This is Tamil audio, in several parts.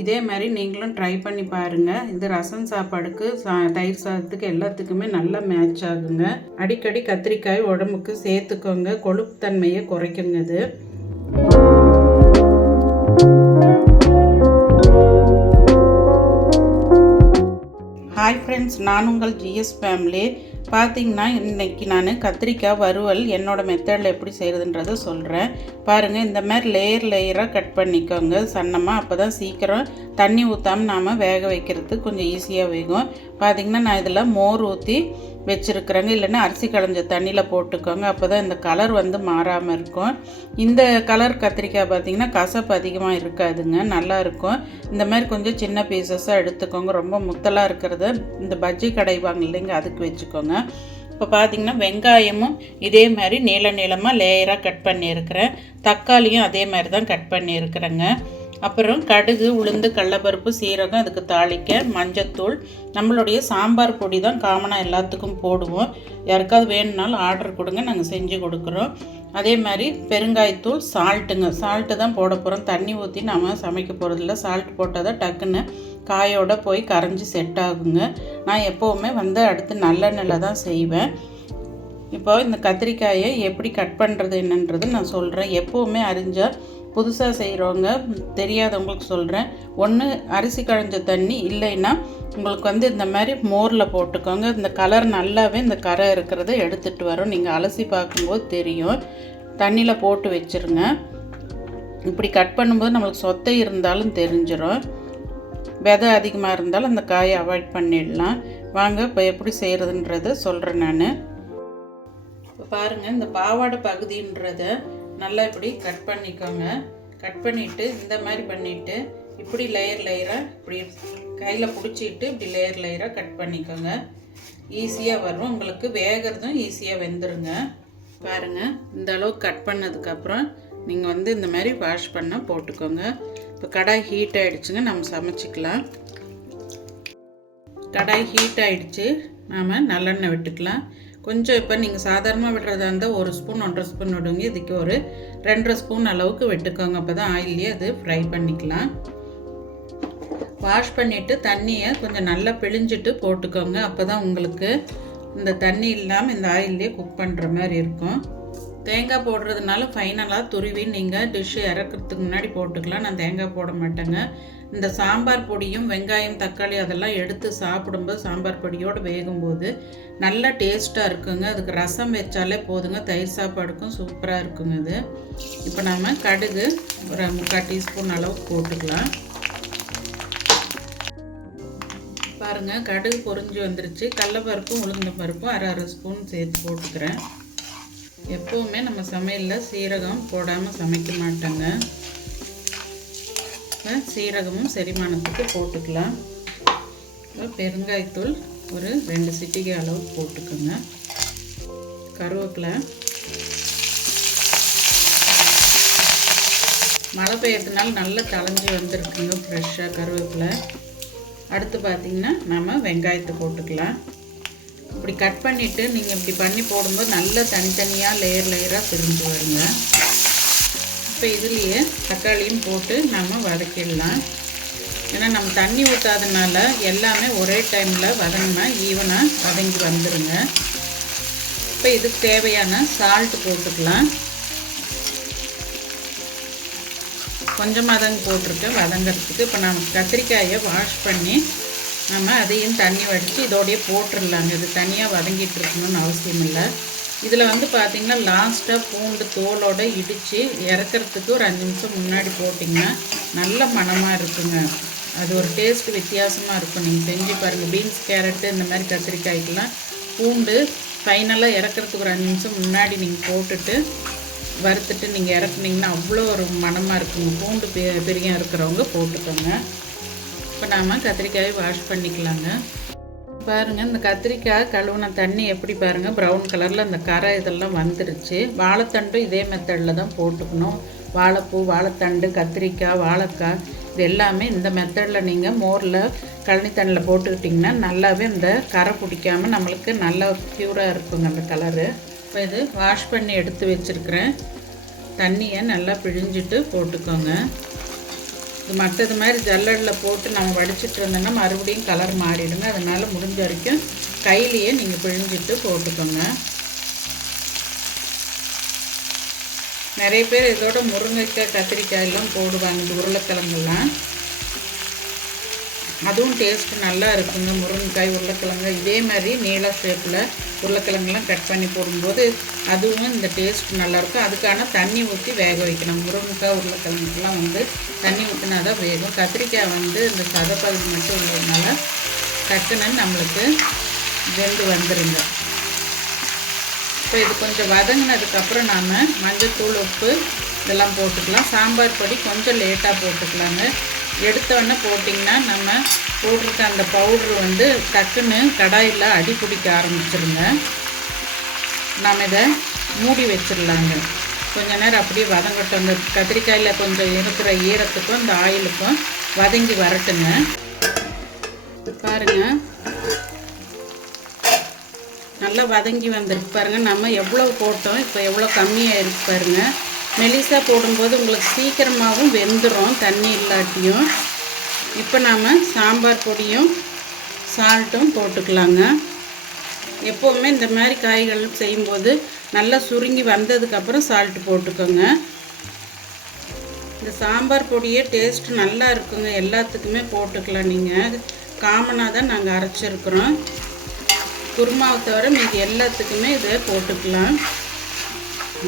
இதே மாதிரி நீங்களும் ட்ரை பண்ணி பாருங்கள். இது ரசம் சாப்பாடுக்கு, தயிர் சாதத்துக்கு எல்லாத்துக்குமே நல்லா மேட்ச் ஆகுங்க. அடிக்கடி கத்திரிக்காய் உடம்புக்கு சேர்த்துக்கோங்க, கொழுப்பு தன்மையை குறைக்குங்க இது. ஹாய் ஃப்ரெண்ட்ஸ், நான் உங்கள் ஜிஎஸ் ஃபேமிலி. பார்த்திங்கன்னா இன்றைக்கி நான் கத்திரிக்காய் வறுவல் என்னோடய மெத்தடில் எப்படி செய்கிறதுன்றதை சொல்கிறேன். பாருங்கள், இந்த மாதிரி லேயராக கட் பண்ணிக்கோங்க சன்னமாக. அப்போ தான் சீக்கிரம் தண்ணி ஊற்றாமல் நாம் வேக வைக்கிறதுக்கு கொஞ்சம் ஈஸியாக வேகும். பார்த்திங்கன்னா நான் இதில் மோர் ஊற்றி வச்சுருக்குறேங்க, இல்லைன்னா அரிசி களைஞ்ச தண்ணியில் போட்டுக்கோங்க. அப்போ தான் இந்த கலர் மாறாமல் இருக்கும். இந்த கலர் கத்திரிக்காய் பார்த்திங்கன்னா கசப்பு அதிகமாக இருக்காதுங்க, நல்லாயிருக்கும். இந்த மாதிரி கொஞ்சம் சின்ன பீசஸாக எடுத்துக்கோங்க. ரொம்ப முத்தலாக இருக்கிறத இந்த பஜ்ஜி கடைவாங்க இல்லைங்க, அதுக்கு வச்சுக்கோங்க. இப்போ பார்த்திங்கன்னா வெங்காயமும் இதே மாதிரி நீளமாக லேயராக கட் பண்ணியிருக்கிறேன். தக்காளியும் அதே மாதிரி தான் கட் பண்ணியிருக்கிறேங்க. அப்புறம் கடுகு, உளுந்து, கடலைப்பருப்பு, சீரகம், அதுக்கு தாளிக்க மஞ்சத்தூள், நம்மளுடைய சாம்பார் பொடி தான் காமனாக எல்லாத்துக்கும் போடுவோம். யாருக்காவது வேணும்னாலும் ஆர்டர் கொடுங்க, நாங்கள் செஞ்சு கொடுக்குறோம். அதே மாதிரி பெருங்காயத்தூள், சால்ட்டு தான் போட போகிறோம். தண்ணி ஊற்றி நம்ம சமைக்க போகிறதில்ல. சால்ட் போட்டால் தான் டக்குன்னு காயோடு போய் கரைஞ்சி செட் ஆகுங்க. நான் எப்போவுமே அடுத்து நல்லெண்ணெயில் தான் செய்வேன். இப்போ இந்த கத்திரிக்காயை எப்படி கட் பண்ணுறது என்னன்றது நான் சொல்கிறேன். எப்போவுமே அரிஞ்சால் புதுசாக செய்கிறவங்க தெரியாதவங்களுக்கு சொல்கிறேன். ஒன்று அரிசி களைஞ்ச தண்ணி, இல்லைன்னா உங்களுக்கு இந்த மாதிரி மோரில் போட்டுக்கோங்க. இந்த கலர் நல்லாவே இந்த கரை இருக்கிறத எடுத்துகிட்டு வரும். நீங்கள் அலசி பார்க்கும்போது தெரியும். தண்ணியில் போட்டு வச்சுருங்க. இப்படி கட் பண்ணும்போது நம்மளுக்கு சொத்தை இருந்தாலும் தெரிஞ்சிடும். விதை அதிகமாக இருந்தாலும் அந்த காயை அவாய்ட் பண்ணிடலாம். வாங்க இப்போ எப்படி செய்கிறதுன்றதை சொல்கிறேன் நான். இப்போ பாருங்கள், இந்த பாவாடை பகுதின்றதை நல்லா இப்படி கட் பண்ணிக்கோங்க. கட் பண்ணிவிட்டு இந்த மாதிரி பண்ணிவிட்டு இப்படி லேயராக இப்படி கையில் பிடிச்சிட்டு இப்படி லேயராக கட் பண்ணிக்கோங்க. ஈஸியாக வரும், உங்களுக்கு வேகிறதும் ஈஸியாக வெந்துருங்க. பாருங்கள், இந்த அளவுக்கு கட் பண்ணதுக்கப்புறம் நீங்கள் இந்த மாதிரி வாஷ் பண்ண போட்டுக்கோங்க. இப்போ கடாய் ஹீட் ஆகிடுச்சுங்க, நம்ம சமைச்சிக்கலாம். கடாய் ஹீட் ஆகிடுச்சு, நாம் நல்லெண்ணெய் விட்டுக்கலாம். கொஞ்சம் இப்போ நீங்கள் சாதாரணமாக விடுறதா இருந்தால் 1 ஸ்பூன் 1.5 ஸ்பூன் விடுங்க. இதுக்கு ஒரு 2.5 ஸ்பூன் அளவுக்கு விட்டுக்கோங்க. அப்போ தான் ஆயிலே அது ஃப்ரை பண்ணிக்கலாம். வாஷ் பண்ணிவிட்டு தண்ணியை கொஞ்சம் நல்லா பிழிஞ்சிட்டு போட்டுக்கோங்க. அப்போ தான் உங்களுக்கு இந்த தண்ணி இல்லாமல் இந்த ஆயிலே குக் பண்ணுற மாதிரி இருக்கும். தேங்காய் போடுறதுனால ஃபைனலாக துருவி நீங்கள் டிஷ்ஷு இறக்கிறதுக்கு முன்னாடி போட்டுக்கலாம். நான் தேங்காய் போட மாட்டேங்க. இந்த சாம்பார் பொடியும் வெங்காயம், தக்காளி அதெல்லாம் எடுத்து சாப்பிடும்போது சாம்பார் பொடியோடு வேகும்போது நல்லா டேஸ்ட்டாக இருக்குங்க. அதுக்கு ரசம் வச்சாலே போதுங்க, தயிர் சாப்பாடுக்கும் சூப்பராக இருக்குங்க இது. இப்போ நாம் கடுகு ஒரு 3/4 டீஸ்பூன் அளவுக்கு போட்டுக்கலாம். பாருங்கள், கடுகு பொரிஞ்சு வந்துருச்சு. கடலைப்பருப்பும் உளுந்தம் பருப்பும் அரை ஸ்பூன் சேர்த்து போட்டுக்கிறேன். எப்போவுமே நம்ம சமையலில் சீரகம் போடாமல் சமைக்க மாட்டாங்க. சீரகமும் செரிமானத்துக்கு போட்டுக்கலாம். பெருங்காயத்தூள் ஒரு 2 சிட்டிகை அளவு போட்டுக்கோங்க. கருவேப்பிலை, மழை பெய்யறதுனால நல்லா தளைஞ்சி வந்திருக்குங்க ஃப்ரெஷ்ஷாக கருவேப்பிலை. அடுத்து பார்த்திங்கன்னா நம்ம வெங்காயத்தை போட்டுக்கலாம். இப்படி கட் பண்ணிவிட்டு நீங்கள் இப்படி பண்ணி போடும்போது நல்லா தனித்தனியாக லேயராக பிரிஞ்சு வருங்க. இப்போ இதுலேயே தக்காளியும் போட்டு நம்ம வதக்கிடலாம். ஏன்னா நம்ம தண்ணி ஊற்றாதனால எல்லாமே ஒரே டைமில் வதங்கினா ஈவனாக வதங்கி வந்துடுங்க. இப்போ இதுக்கு தேவையான சால்ட் போட்டுக்கலாம். கொஞ்சமாக தாங்க போட்டிருக்கேன் வதங்கிறதுக்கு. இப்போ நம்ம கத்திரிக்காயை வாஷ் பண்ணி நம்ம அதையும் தண்ணி வடித்து இதோடையே போட்டுடலாங்க. இது தனியாக வதங்கிட்டு இருக்கணும்னு அவசியம் இல்லை. இதில் பார்த்திங்கன்னா லாஸ்ட்டாக பூண்டு தோலோடு இடித்து இறக்கிறதுக்கு ஒரு 5 நிமிஷம் முன்னாடி போட்டிங்கன்னா நல்ல மணமாக இருக்குங்க. அது ஒரு டேஸ்ட் வித்தியாசமாக இருக்கும். நீங்கள் செஞ்சு பாருங்கள். பீன்ஸ், கேரட்டு இந்த மாதிரி கத்திரிக்காய்க்கெல்லாம் பூண்டு ஃபைனலாக இறக்கிறதுக்கு ஒரு 5 நிமிஷம் முன்னாடி நீங்கள் போட்டுட்டு வறுத்துட்டு நீங்கள் இறக்குனீங்கன்னா அவ்வளோ ஒரு மணமாக இருக்குங்க. பூண்டு பெரிய இருக்கிறவங்க போட்டுக்கோங்க. இப்போ நாம் கத்திரிக்காயை வாஷ் பண்ணிக்கலாங்க. பாருங்கள், இந்த கத்திரிக்காய் கழுவுன தண்ணி எப்படி பாருங்கள், ப்ரௌன் கலரில் அந்த கரை இதெல்லாம் வந்துருச்சு. வாழைத்தண்டும் இதே மெத்தடில் தான் போட்டுக்கணும். வாழைப்பூ, வாழைத்தண்டு, கத்திரிக்காய், வாழைக்காய் இது எல்லாமே இந்த மெத்தடில் நீங்கள் மோரில் கழனி தண்ணியில் போட்டுக்கிட்டிங்கன்னா நல்லாவே இந்த கரை பிடிக்காமல் நம்மளுக்கு நல்லா ப்யூராக இருக்குங்க அந்த கலரு. இப்போ இது வாஷ் பண்ணி எடுத்து வச்சுருக்கிறேன். தண்ணியை நல்லா பிழிஞ்சிட்டு போட்டுக்கோங்க. இது மற்றது மாதிரி ஜல்லடில் போட்டு நம்ம வடிச்சிட்டு இருந்தோன்னா மறுபடியும் கலர் மாறிடுங்க. அதனால் முடிஞ்ச வரைக்கும் கையிலேயே நீங்கள் பிழிஞ்சிட்டு போட்டுக்கோங்க. நிறைய பேர் இதோட முருங்கைக்காய் கத்திரிக்காய் எல்லாம் போடுவாங்க, இந்த உருளைக்கிழங்குலாம். அதுவும் டேஸ்ட்டு நல்லா இருக்குங்க. முருங்கைக்காய் உருளைக்கிழங்கு இதே மாதிரி நீள ஷேப்பில் உருளைக்கிழங்குலாம் கட் பண்ணி போடும்போது அதுவும் இந்த டேஸ்ட் நல்லாயிருக்கும். அதுக்கான தண்ணி ஊற்றி வேக வைக்கணும். முருங்கைக்காய் உருளைக்கிழங்குலாம் தண்ணி ஊற்றினா தான் வேகும். கத்திரிக்காய் இந்த சதப்பகுதி மட்டும் உள்ளதுனால டக்குன்னு நம்மளுக்கு வெந்து வந்துடுங்க. இப்போ இது கொஞ்சம் வதங்கினதுக்கப்புறம் நாம் மஞ்சத்தூள், உப்பு இதெல்லாம் போட்டுக்கலாம். சாம்பார் பொடி கொஞ்சம் லேட்டாக போட்டுக்கலாங்க. எடுத்தோடனே போட்டிங்கன்னா நம்ம போட்டிருக்க அந்த பவுட்ரு டக்குன்னு கடாயில் அடி பிடிக்க ஆரம்பிச்சிருங்க. நாம் இதை மூடி வச்சிடலாங்க. கொஞ்ச நேரம் அப்படியே வதங்கட்டும். அந்த கத்திரிக்காயில் கொஞ்சம் இருக்கிற ஈரத்துக்கும் இந்த ஆயிலுக்கும் வதங்கி வரட்டுங்க. பாருங்கள், நல்லா வதங்கி வந்துருக்கு பாருங்கள். நம்ம எவ்வளோ போட்டோம், இப்போ எவ்வளோ கம்மியாக இருக்கு பாருங்கள். மெலிசா போடும்போது உங்களுக்கு சீக்கிரமாகவும் வெந்துடும் தண்ணி இல்லாட்டியும். இப்போ நாம் சாம்பார் பொடியும் சால்ட்டும் போட்டுக்கலாங்க. எப்போவுமே இந்த மாதிரி காய்கள் செய்யும்போது நல்லா சுருங்கி வந்ததுக்கப்புறம் சால்ட்டு போட்டுக்கோங்க. இந்த சாம்பார் பொடியே டேஸ்ட்டு நல்லா இருக்குங்க. எல்லாத்துக்குமே போட்டுக்கலாம். நீங்கள் காமனாக தான் நாங்கள் அரைச்சிருக்கிறோம். குருமாவை தவிர மீதி எல்லாத்துக்குமே இதை போட்டுக்கலாம்.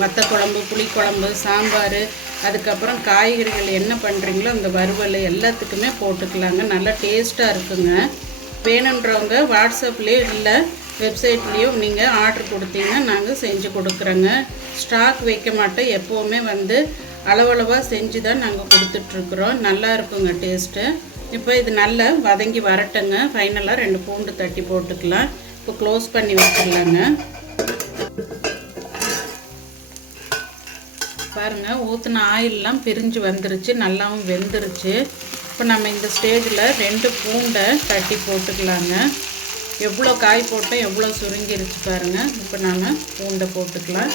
வத்த குழம்பு, புளிக்குழம்பு, சாம்பார், அதுக்கப்புறம் காய்கறிகள் என்ன பண்ணுறீங்களோ அந்த வறுவல் எல்லாத்துக்குமே போட்டுக்கலாங்க. நல்லா டேஸ்ட்டாக இருக்குங்க. வேணுன்றவங்க வாட்ஸ்அப்லேயோ இல்லை வெப்சைட்லேயோ நீங்கள் ஆர்டர் கொடுத்தீங்கன்னா நாங்கள் செஞ்சு கொடுக்குறோங்க. ஸ்டாக் வைக்க மாட்டோம். எப்போவுமே அளவளவாக செஞ்சு தான் நாங்கள் கொடுத்துட்ருக்குறோம். நல்லா இருக்குங்க டேஸ்ட்டு. இப்போ இது நல்லா வதங்கி வரட்டுங்க. ஃபைனலாக 2 பூண்டு தட்டி போட்டுக்கலாம். இப்போ க்ளோஸ் பண்ணி வச்சிடலாங்க. பாருங்கள், ஊற்றின ஆயிலெலாம் பிரிஞ்சு வந்துருச்சு, நல்லாவும் வெந்துருச்சு. இப்போ நம்ம இந்த ஸ்டேஜில் 2 பூண்டை தட்டி போட்டுக்கலாங்க. எவ்வளோ காய் போட்டோம், எவ்வளோ சுருங்கிருச்சு பாருங்கள். இப்போ நாம் பூண்டை போட்டுக்கலாம்.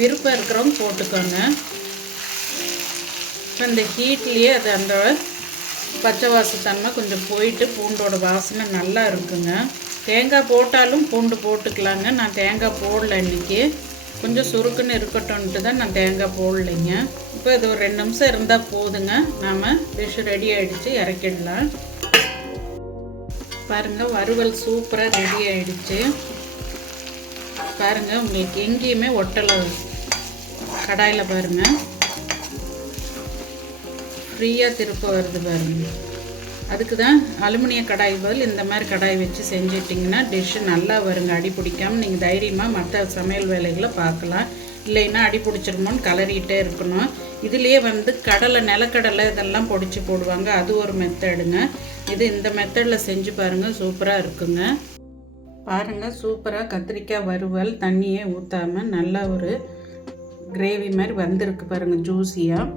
விருப்பம் இருக்கிறவங்க போட்டுக்கோங்க. இப்போ இந்த ஹீட்லேயே அது அந்த பச்சை வாசத்தன்மை கொஞ்சம் போயிட்டு பூண்டோட வாசனை நல்லா இருக்குங்க. தேங்காய் போட்டாலும் பூண்டு போட்டுக்கலாங்க. நான் தேங்காய் போடல இன்றைக்கி. கொஞ்சம் சுருக்குன்னு இருக்கட்டும்ன்ட்டு தான் நான் தேங்காய் போடலைங்க. இப்போ இது ஒரு 2 நிமிஷம் இருந்தால் போதுங்க. நாம் டிஷ் ரெடி ஆகிடுச்சு, இறக்கிடலாம். பாருங்கள், வறுவல் சூப்பராக ரெடி ஆகிடுச்சு. பாருங்கள், உங்களுக்கு எங்கேயுமே ஒட்டலை. கடாயில் பாருங்கள், ஃப்ரீயாக திருப்ப வருது பாருங்கள். அதுக்கு தான் அலுமினிய கடாய் பதில் இந்த மாதிரி கடாய் வச்சு செஞ்சிட்டிங்கன்னா டிஷ்ஷு நல்லா வருங்க. அடி பிடிக்காமல் நீங்கள் தைரியமாக மற்ற சமையல் வேலைகளை பார்க்கலாம். இல்லைன்னா அடி பிடிச்சிருமோன்னு கலரிகிட்டே இருக்கணும். இதுலேயே கடலை, நிலக்கடலை இதெல்லாம் பொடிச்சு போடுவாங்க. அது ஒரு மெத்தடுங்க. இது இந்த மெத்தடில் செஞ்சு பாருங்கள், சூப்பராக இருக்குங்க. பாருங்கள், சூப்பராக கத்திரிக்காய் வறுவல் தண்ணியே ஊற்றாமல் நல்லா ஒரு கிரேவி மாதிரி வந்திருக்கு பாருங்கள், ஜூஸியாக.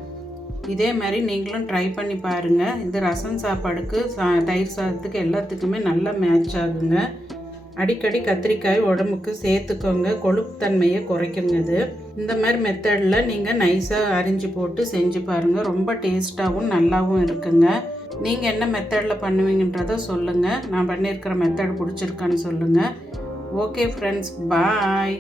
இதே மாதிரி நீங்களும் ட்ரை பண்ணி பாருங்கள். இது ரசம் சாப்பாடுக்கு, தயிர் சாதத்துக்கு எல்லாத்துக்குமே நல்லா மேட்ச் ஆகுங்க. அடிக்கடி கத்திரிக்காய் உடம்புக்கு சேர்த்துக்கோங்க. கொழுப்புத்தன்மையை குறைக்குங்க. இது இந்த மாதிரி மெத்தடில் நீங்கள் நைஸாக அரிஞ்சு போட்டு செஞ்சு பாருங்கள். ரொம்ப டேஸ்ட்டாகவும் நல்லாவும் இருக்குங்க. நீங்கள் என்ன மெத்தடில் பண்ணுவீங்கன்றதை சொல்லுங்கள். நான் பண்ணியிருக்கிற மெத்தட் பிடிச்சிருக்கான்னு சொல்லுங்கள். ஓகே ஃப்ரெண்ட்ஸ், பாய்.